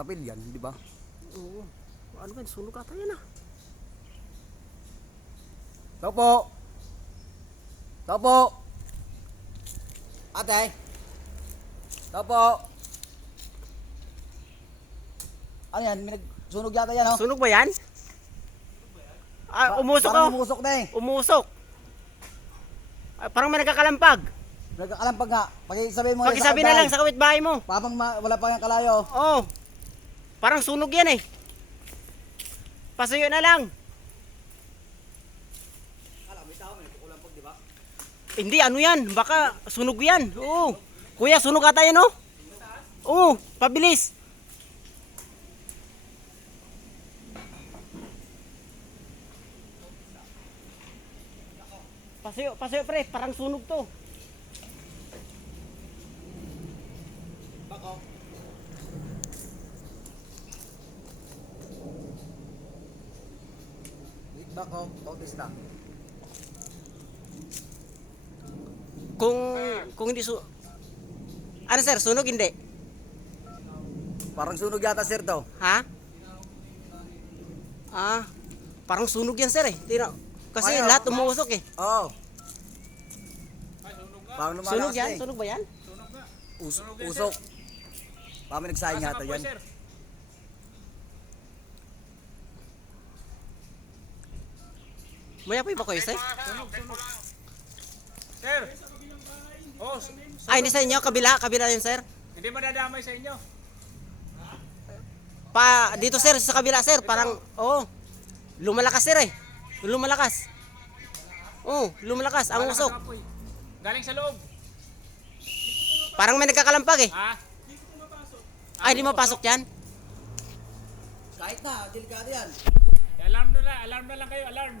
tapil yan, di ba? Oo. Ano ba, sunog ata yan ah. Tao po! Tao po! Ate! Tao po! Ano yan? May nagsunog yata yan, oh. Sunog ba yan? Ah, umusok Parang oh. umusok na eh. Umusok. Ah, parang may nagkakalampag. Nagkakalampag nga. Pakisabihin mo nga Pakisabi na lang sa kapitbahay mo. Papang ma- wala pa yung kalayo. Oo. Parang sunog yan eh. Pasuyo na lang. Alam, may tao, may nagkakalampag, di ba? Hindi, ano yan? Baka sunog yan. Oo. Kuya, sunog ata yan oh. Oo, pabilis. Pasuyo, pasuyo pre, parang sunog to. Bako. Bako, Bautista. Kung kung hindi su Ano sir, sunog hindi? Parang sunog yata sir to. Ha? Ah, parang sunog yan sir eh. Tino. Kasi Ayaw. lahat umuusok eh. Oo. Parang lumalakas Sunog yan? eh. Sunog ba yan? Us- usok. Parang may nagsayang yata yan. Maya pa iba ko sir? Sir! Oh, Ay, hindi sa inyo. Kabila. Kabila yun sir. hindi madadamay sa inyo. Pa, dito sir, sa kabila sir. Parang, oh. Lumalakas sir eh. Lumalakas. Oh, lumalakas. Ang usok. Galing sa loob. Parang may nagkakalampag eh. Ha? Ay, di mapasok yan. Kahit na, delikado yan. Alarm na lang, alarm na lang kayo, alarm.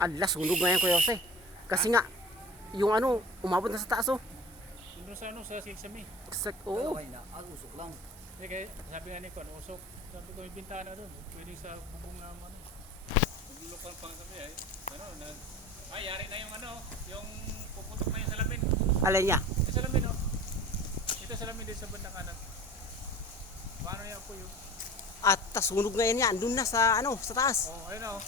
Ala, sunog nga yan Kuya Jose. Kasi nga, yung ano, umabot na sa taas oh. Doon sa ano, sa sesame. Sa, Oo. oo. Okay na, ah, usok lang. Hindi kaya, sabi nga ni Kon, usok. Sabi ko yung bintana doon, pwede sa bubong na ano. Maglulukang pang sabi ay, ano, na, ay, yari na yung ano, yung puputok na yung salamin. Alay niya. Yung salamin, oh. Ito salamin din sa bandang kanan. Paano yan po yung, At tas sunog na yan yan. Andun na sa ano, sa taas. oh, ayun oh.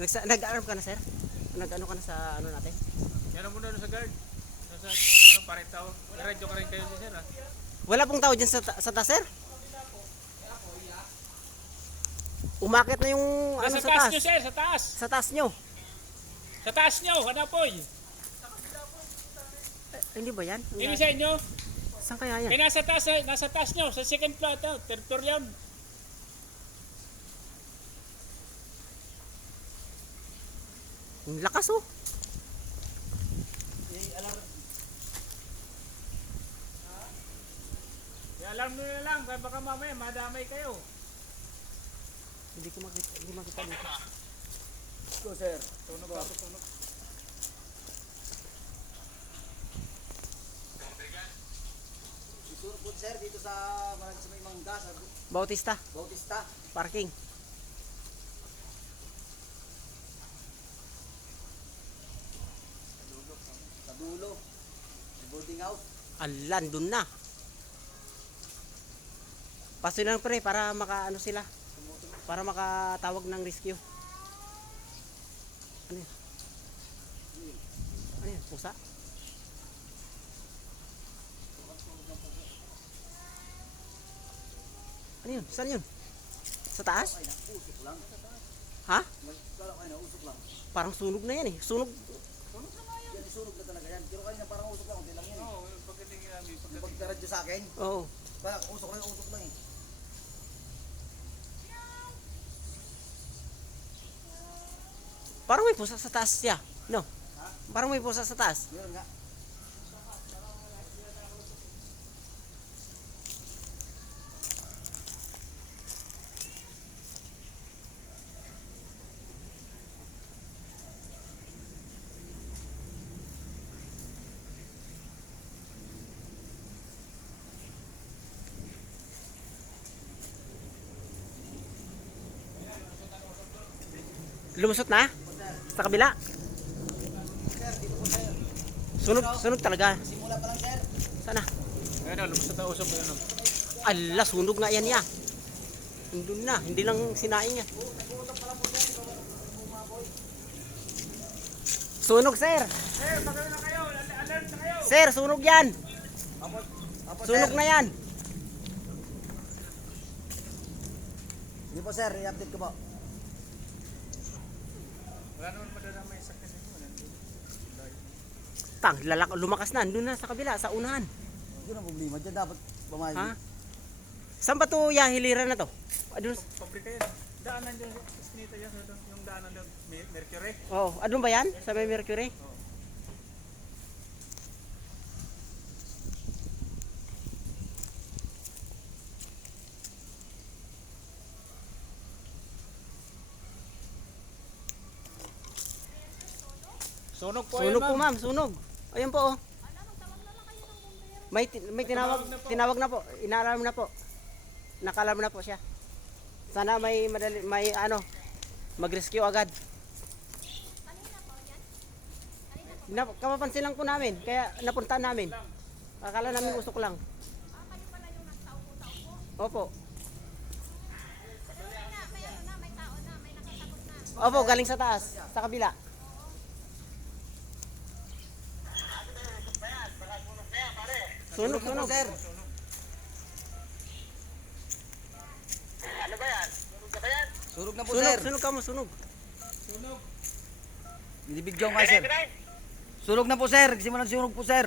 Nag-alarm ka na sir? Nag-ano ka na sa ano natin? Yan ang muna sa guard. Sa, sa, ano, paritaw. Radio ka rin kayo si sir, ha? Wala pong tao dyan sa, ta- sa taas sir? Umakit na yung ano sa sa taas taas. nyo, sir, sa taas. Sa taas nyo. Sa taas nyo, hanapoy. Eh, hindi ba yan? Hindi sa inyo. Saan kaya yan? Eh, nasa taas, nasa taas nyo, sa second floor, ito, third floor yan. Ang lakas oh. I-alarm nyo na lang, kaya baka mamaya madamay kayo. Hindi ko makita, hindi makita dito. Go sir. Tunog ako, tunog. Sir dito sa marami sa may mangga sa Bautista, Bautista. parking. Sa dulo. Sa boarding house. Alan, dun na. Paso lang pre para maka ano sila. Para makatawag ng rescue. Ano yun? Ano yun? Pusa? Ano yun? Saan yun? Sa taas? Na. Ha? Na. Parang sunog na yan eh. Sunog. Yan, isunog na talaga yan. Pero kanina parang usok lang, hindi lang yan. Yung Yung pagkaradyo sa akin, Oo. parang usok lang, usok lang eh. Parang may pusa sa taas siya. No? Parang may pusa sa taas. Meron nga. Lumusot na? Sa kabila? Sunog, sunog talaga. Simula pa lang sir. Sana? Ayun lumusot na usok. O. Ala, sunog nga yan niya. Hindi na, hindi lang sinaing niya. Sunog, sir. Sir, magano na kayo. Alert na kayo. Sir, sunog yan. Sunog na yan. Hindi po sir, i-update ko po. Wala naman madadamay sa kasi ko. Tang, lalak lumakas na. Doon na sa kabila, sa unahan. Yun ang problema dyan. Dapat bumayo. Ha? Saan ba to yahiliran na to? Adun, Pabrika yan. Daanan dyan. Iskinita yan. Yung daanan dyan. Mercury. oh, adun ba yan? Sa may Mercury? Sunog po Sunog po ma'am, sunog. Ayun po oh. May may tinawag tinawag na po. Inaalarm na po. Nakalarm na po siya. Sana may madali may ano mag-rescue agad. Na, kapapansin lang po namin, kaya napuntahan namin. Akala namin usok lang. Opo. Opo, galing sa taas, sa kabila. Sunog, na po sunog. sir. Sunog na po Sunog, sir. sunog ka mo, sunog. Binibigyan ka sir. Sunog na po sir. Simulan sunog po sir.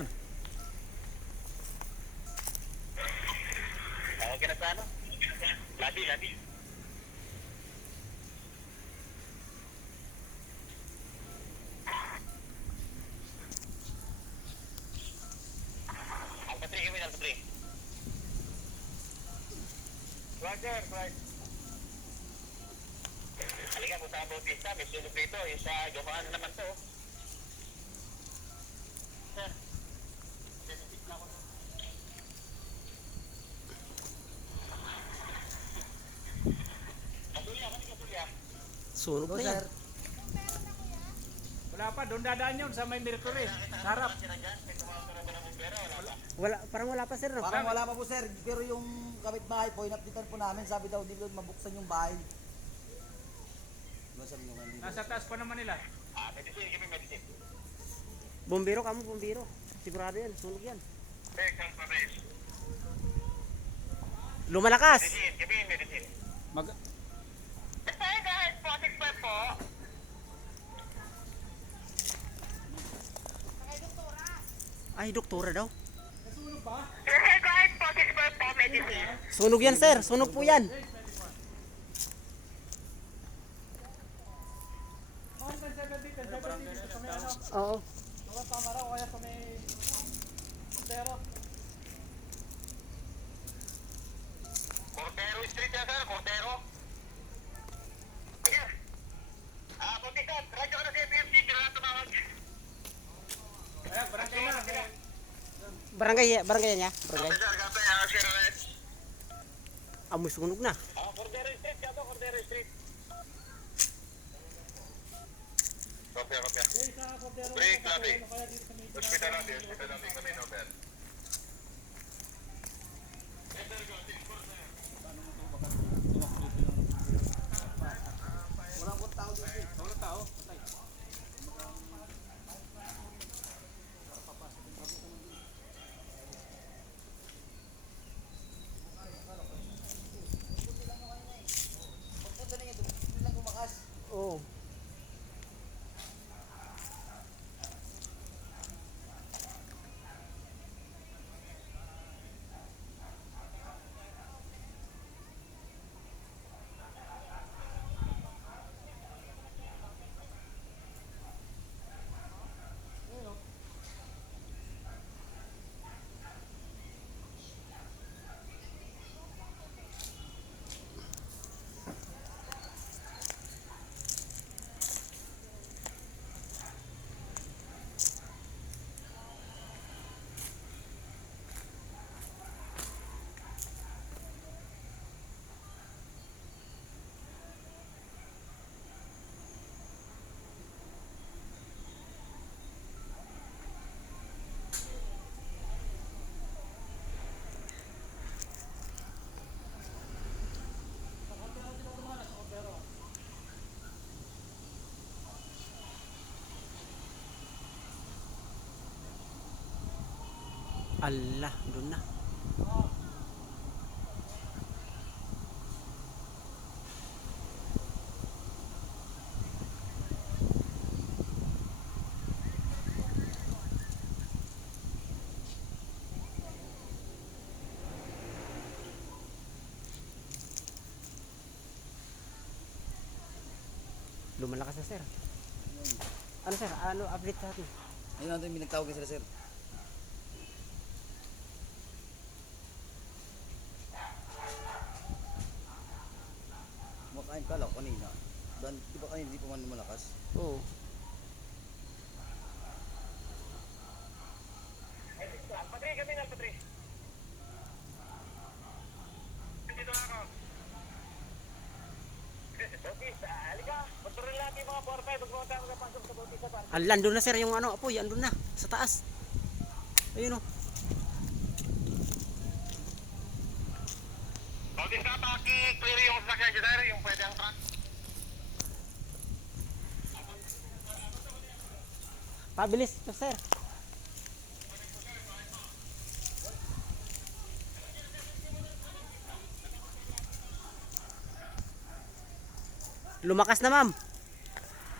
Okay na sa ano? Labi, labi. Alpha 3 kami, Alpha 3. Roger, right. Halika po sa Bautista, may sunog dito. Yung sa Gamaan naman to. Sir, sensitive na ako. Sunog Go na yan. sir. Wala pa. Doon dadaan yun sa may Mercury. Sa harap. Wala, parang wala pa sir, no? Parang wala pa po sir. Pero yung kapitbahay po, inapditan po namin. Sabi daw di doon mabuksan yung bahay. Nasa taas pa naman nila. Ah, medicine, give me medicine. Bombero kamo, bombero. Sigurado yan, sunog yan. Take some space. Lumalakas. Medicine, give me medicine. Mag Hey guys, project pa po. Ay, doktora daw. Hey guys, project pa po, medicine. Sunog yan sir, sunog po yan. Oo. Cordero Street yan, sir, Cordero. Ayan. Ah, Pagkikat, radyo ka na sa FMC, kailangan na tumawag. Ayan, barangay na. Barangay, barangay niya, barangay. Sir, kapay, sir, right. Amoy sunog na. Ah, Cordero Street, kato, Cordero Street. Kopya, kopya. Break, lobby. Hospital lobby, hospital lobby kami. Oo. Allah, doon na. Lumalakas na sir. Ano sir? Ano update sa atin? Ayun natin, may nagtawag sila sir. Kumakain ka lang kanina. Dan, di ba kanina, di pa man malakas? Oo. Patri, kami na, Patri. Dito ako. Bautista, halika. Kontrol natin yung mga 4-5. Huwag mo tayo pasok sa Bautista Park. Alan, doon na sir yung ano, apoy, andun na, sa taas. Ayun oh. Bautista, paki-clear yung sasakyan dyan, sir. Yung pwede ang truck. Pabilis to sir. Lumakas na ma'am.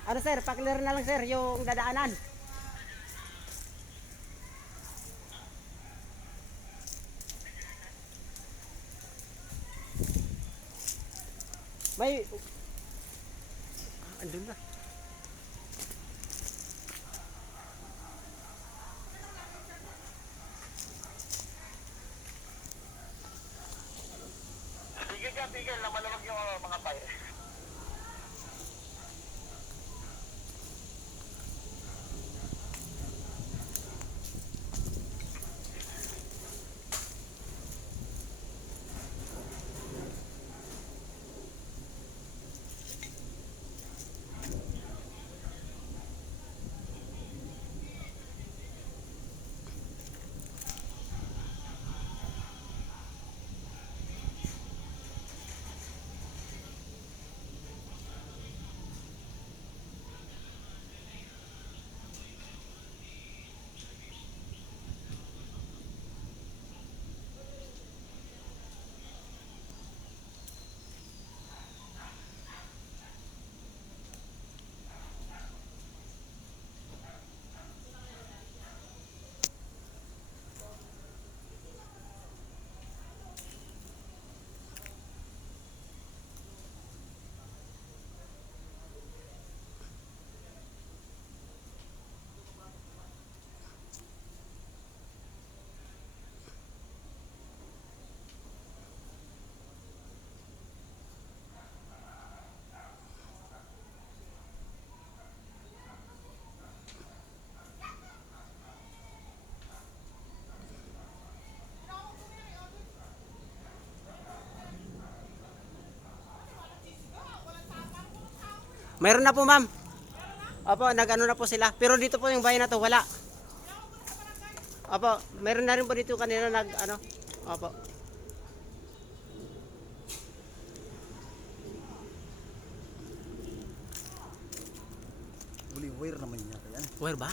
Ano sir, paklear na lang sir yung dadaanan. May ah, andun na. Mayroon na po, ma'am. Opo, nag-ano na po sila. Pero dito po yung bayan na to, wala. Opo, mayroon na rin po dito kanina nag, ano. Opo. Uli, wire naman yata yan. Where ba?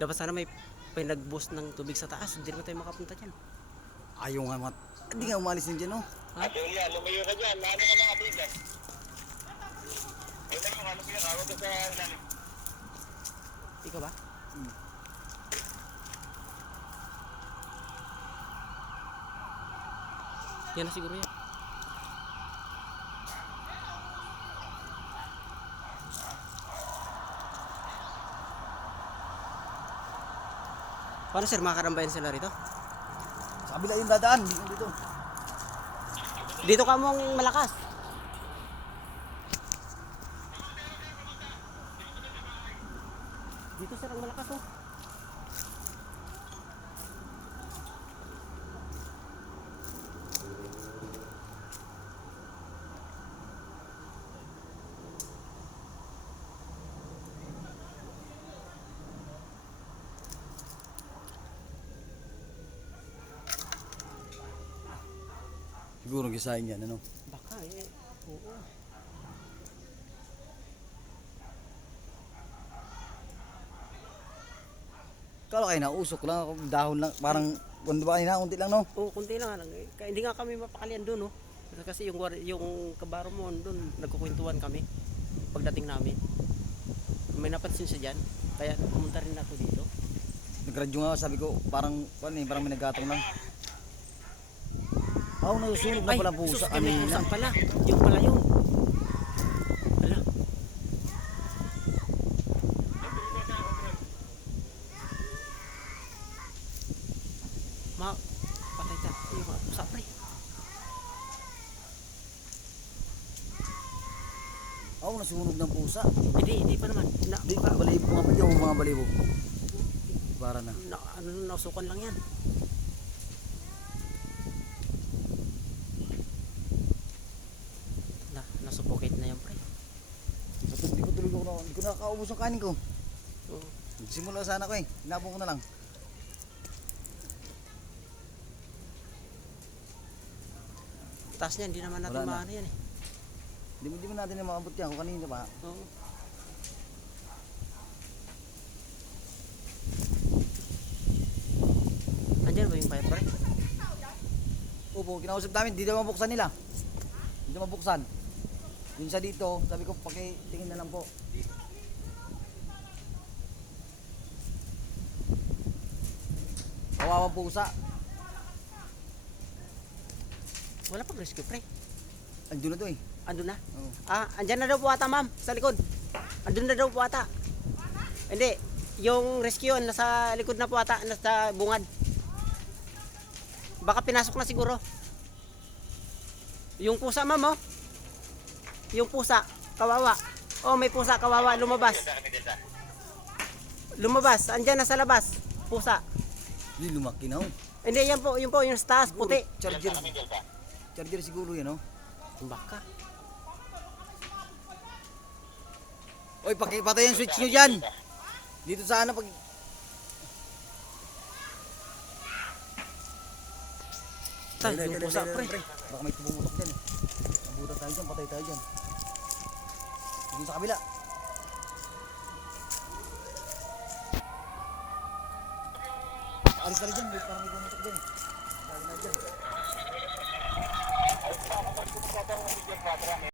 Dapat sana may pinag-boost ng tubig sa taas. Hindi naman tayo makapunta dyan. Ayaw nga mat... Hindi nga umalis din dyan, oh. Julia, lumayo ka dyan. Lalo ka mga bigas. Na yung ano yun. Hawag ka sa ilalim. Ikaw ba? Yan na siguro yan. Paano sir, makarambayan sila rito? Sa kabila yung dadaan, dito. Dito ka mong malakas. Dito sir ang malakas oh. Siguro gisahin yan, ano? Baka eh. Oo. Kala kayo nausok lang ako, dahon lang, parang, kung di ba kanina, unti lang no? Oo, kunti lang. lang. Eh, kaya Hindi nga kami mapakalian doon, no? Kasi yung, yung kabaro mo doon, nagkukwentuhan kami pagdating namin. May napansin siya dyan, kaya pumunta rin ako dito. Nagradyo nga, sabi ko, parang, ano eh, parang may naggatong lang. Ako, nasusunog na pala pusa sus, kanina. pusa pala. Yung pala yun. Ala. Ma, patay ka. Yung pusa pre. Ako, nasunog ng pusa. Hindi, hindi pa naman. Na, Di, balibo nga ba yung mga balibo? Para na. na, ano, nausukan lang yan. Na, nasuffocate na yan pre. Ba't Hindi ko tuloy ko, na- hindi ko nakakaubos ang kanin ko. Simula sana ko eh, hinabong ko na lang. Taas niyan, hindi naman natin Wala na. maano yan eh. Hindi mo, di mo natin na maabot yan kung kanina pa. Oo. Andyan ba yung fire pre? Opo, kinausap namin, di na mabuksan nila. Hindi mabuksan. Yung sa dito, sabi ko, pakitingin na lang po. Kawawang pusa. Wala pang rescue pre. Andun na to eh. Andun na. Oo. Ah, andyan na daw po ata ma'am, sa likod. Andun na daw po ata. Hindi, yung rescue nasa likod na po ata, nasa bungad. Baka pinasok na siguro. Yung pusa ma'am oh. Yung pusa, kawawa. Oh, may pusa kawawa lumabas. Lumabas, andyan na sa labas. Pusa. Hindi, lumaki na oh. Hindi, yan po, yun po, yung sa taas, puti. Charger. Charger siguro yan oh. Baka. Oy, pakipatay yung switch nyo dyan. Dito sana pag... Tay, yung pusa, pre. Baka may tumutok dyan eh. Nabuta tayo dyan, patay tayo dyan. Dito sa kabila. Alis ka rin dyan, parang may bumatok dyan. Eh. Dahil na dyan.